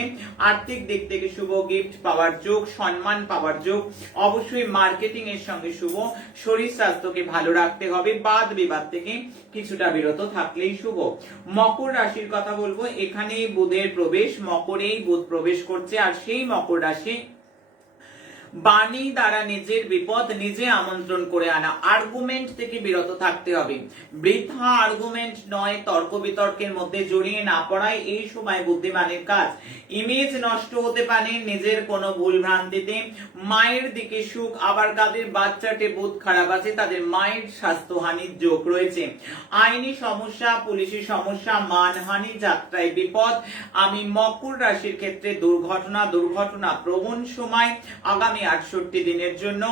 আর্থিক দিক থেকে শুভ, গিফট পাওয়ার যোগ, সম্মান পাওয়ার যোগ, অবশ্যই মার্কেটিং এর সঙ্গে শুভ। শরীর স্বাস্থ্যকে ভালো রাখতে হবে, বাদ বিবাদ থেকে কিছুটা বিরত থাকলেই শুভ। মকর রাশির কথা বলবো, এখানেই বুধের প্রবেশ, মকরেই বুধ প্রবেশ করছে, আর সেই মকর রাশি বাণী দ্বারা নিজের বিপদ নিজে আমন্ত্রণ করে আনা। আর্গুমেন্ট থেকে বিরত থাকতে হবে, বৃথা আর্গুমেন্ট নয়, তর্ক বিতর্কের মধ্যে জড়িয়ে না পড়াই এই সময় বুদ্ধিমানের কাজ। ইমেজ নষ্ট হতে পারে নিজের কোনো ভুল ভ্রান্তিতে। মায়ের দিকে সুখ, আবার কাদের বাচ্চাটে বুধ খারাপ আছে তাদের মায়ের স্বাস্থ্যহানির যোগ রয়েছে। আইনি সমস্যা, পুলিশি সমস্যা, মানহানি, যাত্রায় বিপদ। আমি মকর রাশির ক্ষেত্রে দুর্ঘটনা প্রবণ সময়, আগামী 68 দিনের জন্য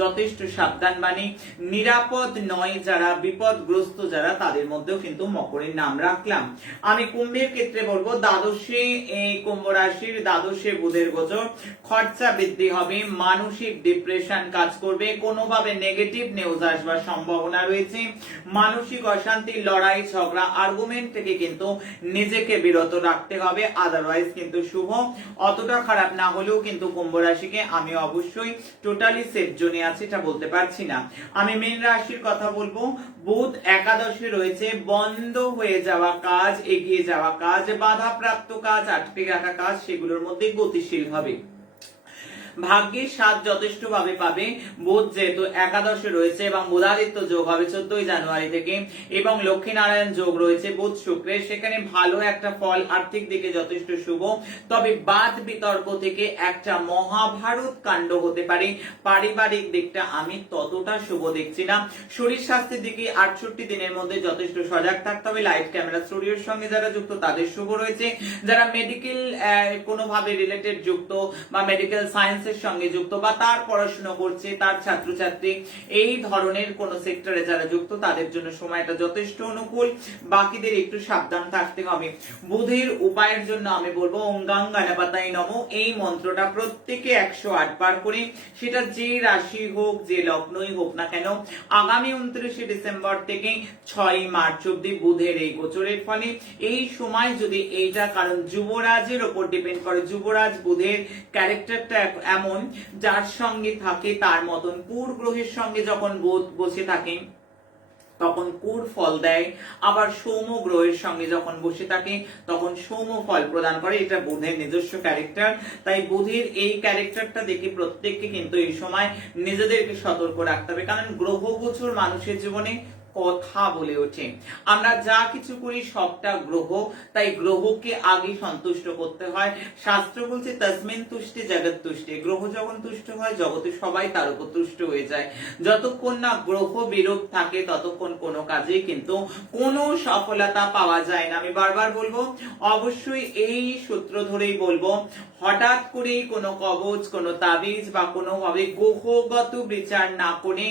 যথেষ্ট সাবধান বাণী। নিরাপদ নয় যারা, বিপদগ্রস্ত যারা, তাদের মধ্যেও কিন্তু মকরের নাম রাখলাম। আমি কুম্ভের ক্ষেত্রে বলবো, দ্বাদশে এই কুম্ভ রাশির দ্বাদশে বুধের গোচর, খরচা বৃদ্ধি হবে, মানসিক ডিপ্রেশন কাজ করবে, কোনোভাবে নেগেটিভ নিউজ আসবার সম্ভাবনা রয়েছে। মানসিক অশান্তি, লড়াই ঝগড়া, আর্গুমেন্ট থেকে কিন্তু নিজেকে বিরত রাখতে হবে, আদারওয়াইজ কিন্তু শুভ। অতটা খারাপ না হলেও কিন্তু কুম্ভ রাশিকে আমি অবশ্যই টোটালি সেফ জোনে আছে এটা বলতে পারছি না। আমি মীন রাশির কথা বলবো, বুধ একাদশে রয়েছে, বন্ধ হয়ে যাওয়া কাজ, এগিয়ে যাওয়া কাজ, বাধাপ্রাপ্ত কাজ, আটকে রাখা কাজ, সেগুলোর মধ্যে গতিশীল হবে। ভাগ্যের সাথ যথেষ্ট ভাবে পাবে, বুধ যেহেতু একাদশে রয়েছে, এবং বুধাদিত্য যোগ হবে 14 জানুয়ারি থেকে, এবং লক্ষ্মীনারায়ণ যোগ রয়েছে বুধ শুক্রের, সেখানে ভালো একটা ফল, আর্থিক দিকে যথেষ্ট শুভ। তবে বাদ বিতর্ক থেকে একটা মহাভারত কাণ্ড হতে পারে, পারিবারিক দিকটা আমি ততটা শুভ দেখছি না। শরীর স্বাস্থ্যের দিকে 68 দিনের মধ্যে যথেষ্ট সজাগ থাকতে হবে। লাইট ক্যামেরা স্টুডিওর সঙ্গে যারা যুক্ত তাদের শুভ রয়েছে। যারা মেডিকেল কোনোভাবে রিলেটেড যুক্ত বা মেডিকেল সায়েন্সের সঙ্গে যুক্ত বা তার পড়াশোনা করছে, তার ছাত্রছাত্রী, এই ধরনের কোন সেক্টরে যারা যুক্ত তাদের জন্য সময়টা যথেষ্ট অনুকূল। বাকিদের একটু সাবধান থাকতে হবে। বুধের উপায়ের জন্য আমি বলবো ওম গাং গণপতায় নমঃ, এই মন্ত্রটা প্রত্যেকে 108 বার করে, সেটা যে রাশি হোক, যে লগ্নই হোক না কেন, আগামী 29 ডিসেম্বর থেকে 6 মার্চ অব্দি বুধের এই গোচরের ফলে এই সময় যদি এইটা, কারণ যুবরাজের উপর ডিপেন্ড করে, যুবরাজ বুধের ক্যারেক্টারটা এমন যার সঙ্গে থাকে তার মতন, কুর গ্রহের সঙ্গে যখন বুধ বসে থাকে তখন কুর ফল দেয়, আবার সৌম্য গ্রহের সঙ্গে যখন বসে থাকে তখন সৌম্য ফল প্রদান করে। এটা বুধের নিজস্ব ক্যারেক্টার। তাই বুধের এই ক্যারেক্টারটা দেখে প্রত্যেককে কিন্তু এই সময় নিজেদেরকে সতর্ক রাখতে হবে, কারণ গ্রহ গোচর মানুষের জীবনে কথা বলে ওঠে। আমরা যা কিছু করি সবটা গ্রহ, তাই গ্রহকে আগে সন্তুষ্ট করতে হয়। শাস্ত্র বলছে তসমিন তুষ্টি জগৎ তুষ্টি, গ্রহ যখন তুষ্ট হয় জগতে সবাই তার উপর তুষ্ট হয়ে যায়। যতক্ষণ না গ্রহ বিরোধ থাকে ততক্ষণ কোনো কাজে কিন্তু কোনো সফলতা পাওয়া যায় না। আমি বারবার বলবো, অবশ্যই এই সূত্র ধরেই বলবো, হঠাৎ করেই কোনো কবচ, কোনো তাবিজ বা কোনোভাবে গ্রহগত বিচার না করে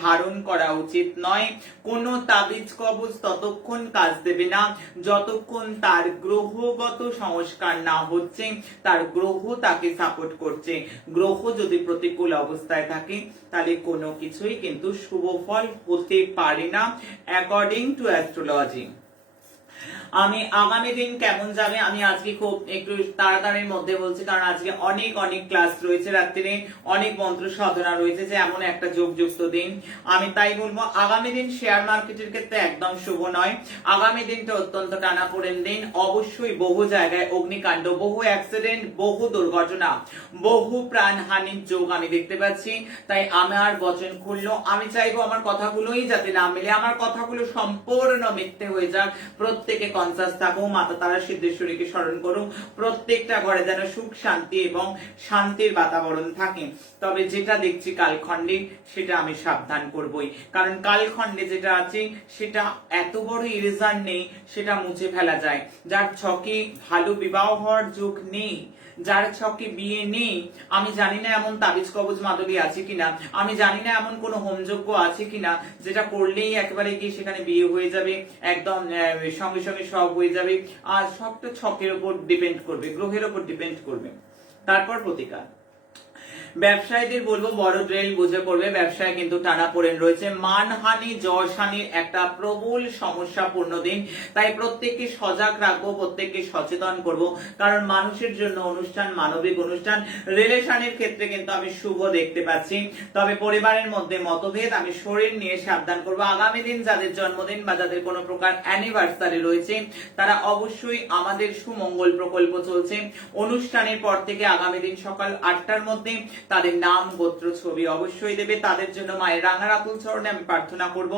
ধারণ করা উচিত নয়। কোনো তাবিজ কবচ ততক্ষণ কাজ দেবে না যতক্ষণ তার গ্রহগত সংস্কার না হচ্ছে, তার গ্রহ তাকে সাপোর্ট করছে। গ্রহ যদি প্রতিকূল অবস্থায় থাকে তাহলে কোনো কিছুই কিন্তু শুভ ফল হতে পারে না অ্যাকর্ডিং টু অ্যাস্ট্রোলজি। আমি আগামী দিন কেমন যাবে আমি আজকে খুব একটু তাড়াতাড়ির মধ্যে বলছি, কারণ আজকে অনেক অনেক ক্লাস রয়েছে, রাত্রিরে অনেক মন্ত্র সাধনা রয়েছে, যে এমন একটা যোগযুক্ত দিন। আমি তাই বলবো আগামী দিন শেয়ার মার্কেটের ক্ষেত্রে একদম শুভ নয়। আগামী দিনটা অত্যন্ত টানাপোড়েন দিন। অবশ্যই বহু জায়গায় অগ্নিকাণ্ড, বহু অ্যাক্সিডেন্ট, বহু দুর্ঘটনা, বহু প্রাণহানির যোগ আমি দেখতে পাচ্ছি। তাই আমার বচন খুললো, আমি চাইবো আমার কথাগুলোই যাতে না মিলে, আমার কথাগুলো সম্পূর্ণ মিথ্যে হয়ে যাক। প্রত্যেকে কনসাস থাকো, মাতা তারা সিদ্ধেশ্বরীকে স্মরণ করো, প্রত্যেকটা ঘরে যেন সুখ শান্তি এবং শান্তির বাতাবরণ থাকে। তবে যেটা দেখছি কালখণ্ডে সেটা আমি সাবধান করবই, কারণ কালখণ্ডে যেটা আছে সেটা এত বড় ইরেজার নেই, সেটা মুছে ফেলা যায়। যার ছকে ভালো বিবাহ হওয়ার যোগ নেই, যার ছকে বিয়ে নেই, আমি জানি না এমন তাবিজ কবজ মাদুলি আছে কিনা, আমি জানি না এমন কোন হোমযজ্ঞ আছে কিনা যেটা করলেই একেবারে গিয়ে সেখানে বিয়ে হয়ে যাবে, একদম সঙ্গে সঙ্গে সব হয়ে যাবে। আর সবটা ছকের উপর ডিপেন্ড করবে, গ্রহের উপর ডিপেন্ড করবে। তারপর প্রতিকার। ব্যবসায়ীদের বলবো বড় ড্রেল বুঝে করবে, ব্যবসায় কিন্তু টানাপোড়েন রয়েছে, মানহানি যশহানির একটা প্রবল সমস্যাপূর্ণ দিন। তাই প্রত্যেককে সজাগ রাখবো, প্রত্যেককে সচেতন করব, কারণ মানুষের জন্য অনুষ্ঠান, মানবিক অনুষ্ঠান। রিলেশনের ক্ষেত্রে কিন্তু আমি শুভ দেখতে পাচ্ছি, তবে পরিবারের মধ্যে মতভেদ, আমি শরীর নিয়ে সাবধান করব। আগামী দিন যাদের জন্মদিন বা যাদের কোনো প্রকার অ্যানিভার্সারি রয়েছে তারা অবশ্যই, আমাদের সুমঙ্গল প্রকল্প চলছে, অনুষ্ঠানের পর থেকে আগামী দিন সকাল 8টার মধ্যে তাদের নাম, গোত্র, ছবি অবশ্যই দেবে। তাদের জন্য মায়ের রাঙা আতুল চরণে আমি প্রার্থনা করব।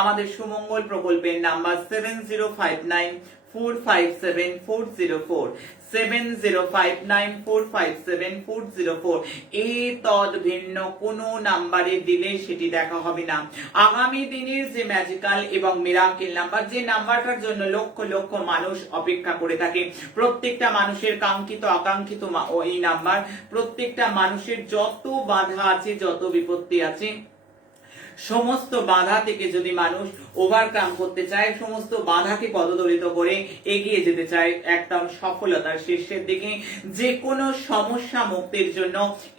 আমাদের সুমঙ্গল প্রকল্পের নাম্বার 7059457404, 7059457404। এই তদ ভিন্ন কোন নাম্বারে দিলে সেটি দেখা হবে না। আগামী দিনের যে ম্যাজিক্যাল এবং মিরাকেল নাম্বার, যে নাম্বারটার জন্য লক্ষ লক্ষ মানুষ অপেক্ষা করে থাকে, প্রত্যেকটা মানুষের কাঙ্ক্ষিত আকাঙ্ক্ষিত এই নাম্বার। প্রত্যেকটা মানুষের যত বাধা আছে, যত বিপত্তি আছে, সমস্ত বাধা থেকে যদি মানুষ ওভারকাম করতে চায়, সমস্ত বাধাকে পদদলিত করে এগিয়ে যেতে চায় একদম সফলতার শীর্ষের দিকে, যে কোনো সমস্যা মুক্তির জন্য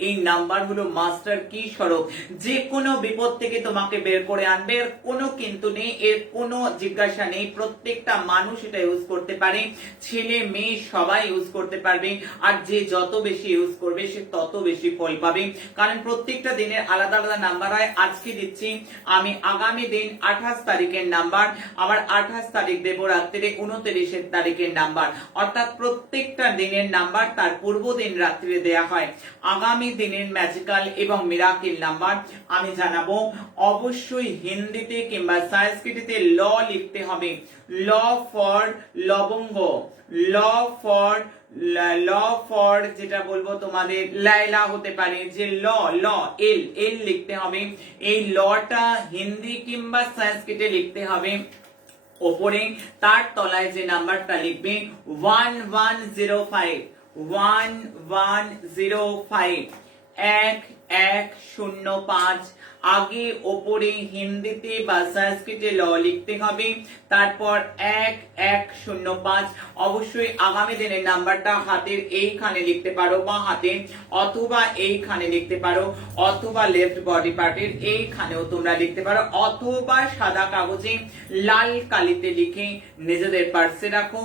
এই নাম্বারগুলো মাস্টার কি স্বরূপ। যে কোনো বিপদ থেকে তোমাকে বের করে আনবে, এর কোনো কিন্তু নেই, এর কোনো জিজ্ঞাসা নেই। প্রত্যেকটা মানুষ এটা ইউজ করতে পারে, ছেলে মেয়ে সবাই ইউজ করতে পারবে। আর যে যত বেশি ইউজ করবে সে তত বেশি ফল পাবে, কারণ প্রত্যেকটা দিনের আলাদা আলাদা নাম্বার হয়। আজকে দিচ্ছি আমি আগামী দিন 28 তারিখের নাম্বার, আবার 28 তারিখ দেব রাত্রিরে 29 তারিখের নাম্বার, অর্থাৎ প্রত্যেকটা দিনের নাম্বার তার পূর্ব দিন রাত্রিরে দেয়া হয়। আগামী দিনের ম্যাজিক্যাল এবং মিরাকেল নাম্বার আমি জানাবো। অবশ্যই হিন্দিতে কিংবা সংস্কৃতিতে ল লিখতে হবে, ল ফর লবঙ্গ, ল ফর যেটা বলবো তোমাদের লাইলা হতে পারে, যে ল এল এল লিখতে হবে। এই লটা হিন্দি কিংবা সংস্কৃতে লিখতে হবে। ওপরে তার তলায় যে নাম্বারটা লিখবে 1105, 1105 আগে ওপরে হিন্দিতে বা সংস্কৃতে ল লিখতে হবে, তারপর 1105। অবশ্যই আগামী দিনের নাম্বারটা হাতের এইখানে লিখতে পারো, বা হাতে অথবা এইখানে লিখতে পারো, অথবা লেফট বডি পার্টের এইখানেও তোমরা লিখতে পারো, অথবা সাদা কাগজে লাল কালিতে লিখে নিজেদের পার্সে রাখো,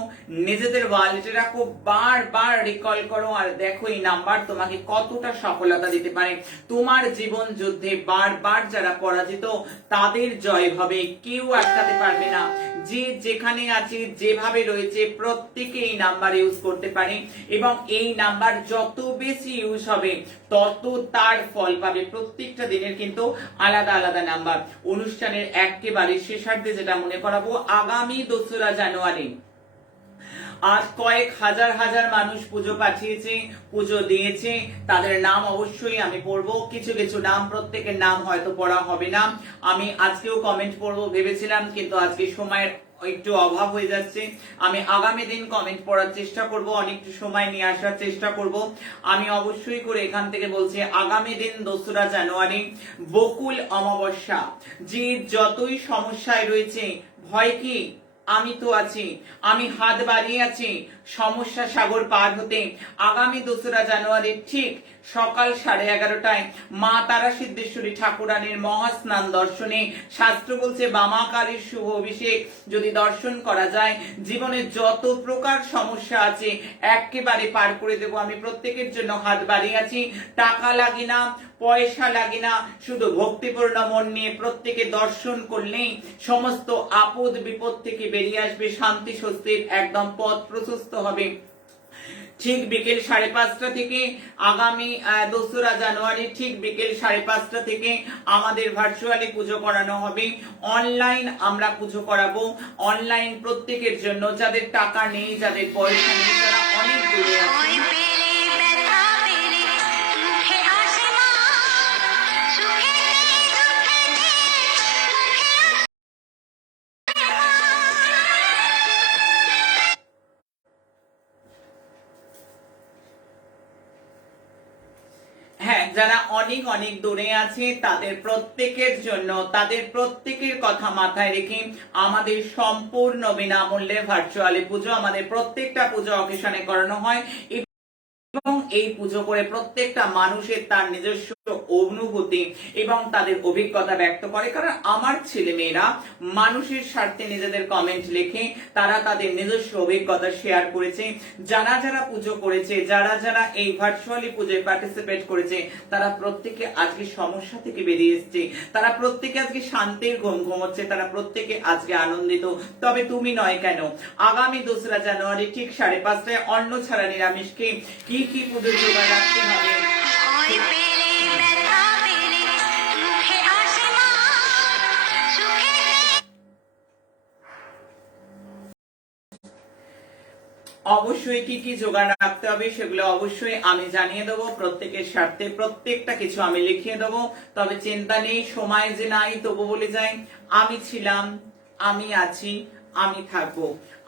নিজেদের ওয়ালেটে রাখো, বারবার রিকল করো, আর দেখো এই নাম্বার তোমাকে কতটা সফলতা দিতে পারে। তোমার জীবন যুদ্ধে বারবার যারা পরাজিত তাদের জয় হবে, কেউ আটকাতে পারবে না। যে যেখানে আছে, যেভাবে রয়েছে, প্রত্যেকে এই নাম্বার ইউজ করতে পারে, এবং এই নাম্বার যত বেশি ইউজ হবে তত তার ফল পাবে। প্রত্যেকটা দিনের কিন্তু আলাদা আলাদা নাম্বার। অনুষ্ঠানের একেবারে শেষার্ধে যেটা মনে করাবো, আগামী 2রা জানুয়ারি আজ কয়েক হাজার হাজার মানুষ পুজো পাঠিয়েছে, পুজো দিয়েছে, তাদের নাম অবশ্যই আমি পড়বো। কিছু কিছু নাম, প্রত্যেকের নাম হয়তো পড়া হবে না, আমি আজকেও কমেন্ট পড়বো ভেবেছিলাম, কিন্তু আজকে সময়ের একটু অভাব হয়ে যাচ্ছে। আমি আগামী দিন কমেন্ট পড়ার চেষ্টা করব, অনেকটা সময় নিয়ে আসার চেষ্টা করব। আমি অবশ্যই করে এখান থেকে বলছি আগামী দিন 2রা জানুয়ারি বকুল অমাবস্যা। যে যতই সমস্যায় রয়েছে, ভয় কি, আমি তো আছি, আমি হাত বাড়িয়ে আছি সমস্যা সাগর পার হতে। আগামী 2রা জানুয়ারি ঠিক সকাল 11:30টায় মা তারা সিদ্ধেশ্বরী ঠাকুরানীর মহাস্নান দর্শনে, শাস্ত্র বলছে বামা কালীর শুভ অভিষেক যদি দর্শন করা যায়, জীবনে যত প্রকার সমস্যা আছে একেবারে পার করে দেব। আমি প্রত্যেকের জন্য হাত বাড়িয়ে আছি, টাকা লাগে না, পয়সা লাগে না, শুধু ভক্তিপূর্ণ মন নিয়ে প্রত্যেকে দর্শন করলেই সমস্ত আপদ বিপদ থেকে বেরিয়ে আসবে, শান্তি স্বস্তির একদম পথ প্রশস্ত হবে। ঠিক বিকেল 5:30 থেকে আগামী 2রা জানুয়ারি ঠিক বিকেল 5:30 থেকে আমাদের ভার্চুয়ালি পুজো করানো হবে। অনলাইন আমরা পুজো করাবো, অনলাইন প্রত্যেকের জন্য, যাদের টাকা নেই, যাদের পয়সা নেই, যারা অনেক দূরে আছে। হ্যাঁ, যারা অনেক অনেক দূরে আছে তাদের প্রত্যেকের জন্য, তাদের প্রত্যেকের কথা মাথায় রেখে আমাদের সম্পূর্ণ বিনামূল্যে ভার্চুয়ালি পুজো, আমাদের প্রত্যেকটা পুজো অকেশনে করানো হয় এবং এই পুজো করে প্রত্যেকটা মানুষের তার নিজস্ব অনুভূতি এবং তাদের অভিজ্ঞতা ব্যক্ত করে। কারণ আমার ছেলে মেয়েরা মানুষের স্বার্থে নিজেদের কমেন্ট লিখে তারা তাদের নিজস্ব অভিজ্ঞতা শেয়ার করেছে। যারা যারা পুজো করেছে, যারা যারা এই ভার্চুয়ালি পুজোয় পার্টিসিপেট করেছে, তারা প্রত্যেকে আজকে সমস্যা থেকে বেরিয়ে এসেছে, তারা প্রত্যেকে আজকে শান্তির ঘুম ঘুমোচ্ছে, তারা প্রত্যেকে আজকে আনন্দিত। তবে তুমি নয় কেন? আগামী 2রা জানুয়ারি ঠিক 5:30টায় অন্ন ছাড়া নিরামিষকে কি কি পুজো জোগাড় রাখতে হবে, অবশ্যই কি কি জোগাড় রাখতে হবে সেগুলো অবশ্যই আমি জানিয়ে দেবো। প্রত্যেকের স্বার্থে প্রত্যেকটা কিছু আমি লিখিয়ে দেবো। তবে চিন্তা নেই, সময় যে নাই তবু বলে যাই, আমি ছিলাম, আমি আছি, আমি থাকবো।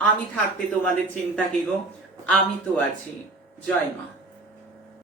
আমি থাকতে তোমাদের চিন্তা কি গো? আমি তো আছি। জয় মা।